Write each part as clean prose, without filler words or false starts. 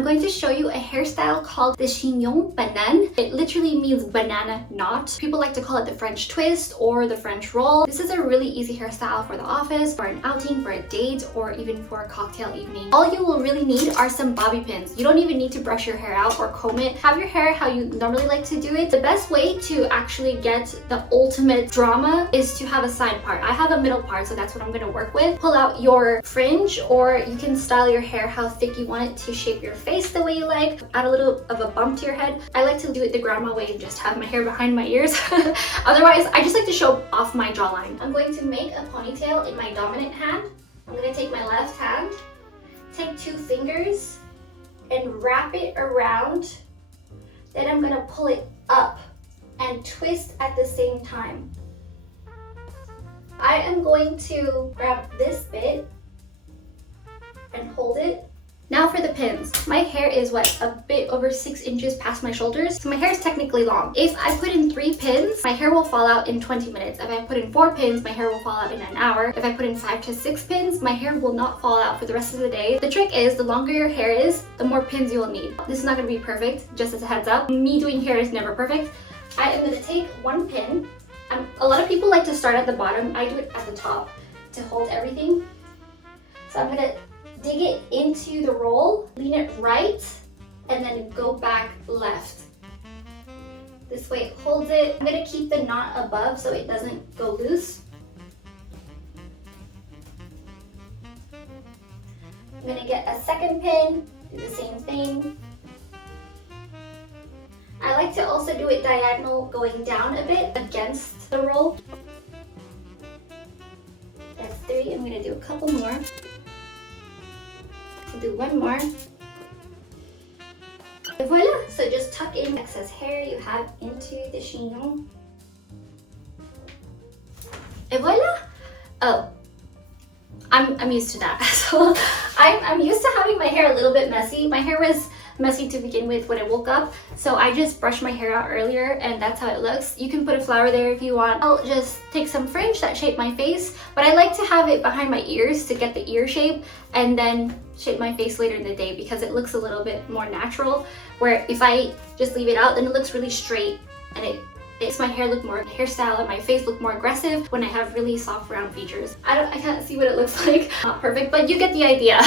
I'm going to show you a hairstyle called the Chignon Banane. It literally means banana knot. People like to call it the French twist or the French roll. This is a really easy hairstyle for the office, for an outing, for a date, or even for a cocktail evening. All you will really need are some bobby pins. You don't even need to brush your hair out or comb it. Have your hair how you normally like to do it. The best way to actually get the ultimate drama is to have a side part. I have a middle part, so that's what I'm going to work with. Pull out your fringe, or you can style your hair how thick you want it to shape your face the way you like. Add a little of a bump to your head. I like to do it the grandma way and just have my hair behind my ears. Otherwise, I just like to show off my jawline. I'm going to make a ponytail in my dominant hand. I'm going to take my left hand, take 2 fingers, and wrap it around. Then I'm going to pull it up and twist at the same time. I am going to grab this bit and hold it. Now for the pins. My hair is a bit over 6 inches past my shoulders, so my hair is technically long. If I put in 3 pins, my hair will fall out in 20 minutes. If I put in 4 pins, my hair will fall out in an hour. If I put in 5 to 6 pins, my hair will not fall out for the rest of the day. The trick is, the longer your hair is, the more pins you will need. This is not going to be perfect, just as a heads up. Me doing hair is never perfect. I am going to take 1 pin. A lot of people like to start at the bottom. I do it at the top to hold everything. So I'm going to dig it into the roll, lean it right, and then go back left. This way it holds it. I'm going to keep the knot above so it doesn't go loose. I'm going to get a second pin, do the same thing. I like to also do it diagonal, going down a bit against the roll. That's 3. I'm going to do a couple more. I'll do 1 more. Et voila! So just tuck in excess hair you have into the chignon. Et voila! Oh, I'm used to that. So I'm used to having my hair a little bit messy. My hair was messy to begin with when I woke up, so I just brushed my hair out earlier and that's how it looks. You can put a flower there if you want. I'll just take some fringe that shape my face, but I like to have it behind my ears to get the ear shape and then shape my face later in the day because it looks a little bit more natural, where if I just leave it out then it looks really straight and it makes my hair look more hairstyle and my face look more aggressive when I have really soft round features. I can't see what it looks like. Not perfect, but you get the idea.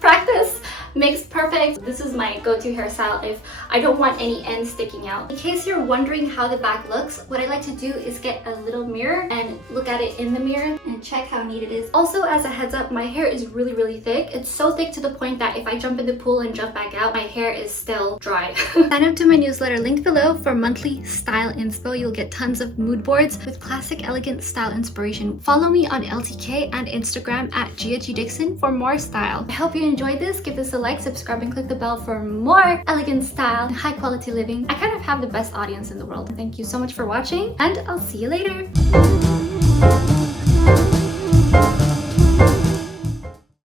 Practice makes perfect. This is my go-to hairstyle if I don't want any ends sticking out. In case you're wondering how the back looks, what I like to do is get a little mirror and look at it in the mirror and check how neat it is. Also, as a heads up, my hair is really thick. It's so thick to the point that if I jump in the pool and jump back out, my hair is still dry. Sign up to my newsletter, linked below, for monthly style inspo. You'll get tons of mood boards with classic elegant style inspiration. Follow me on LTK and Instagram at Gia G. Dixon for more style. I hope you enjoyed this. Give this a like, subscribe, and click the bell for more elegant style and high quality living. I kind of have the best audience in the world. Thank you so much for watching, and I'll see you later.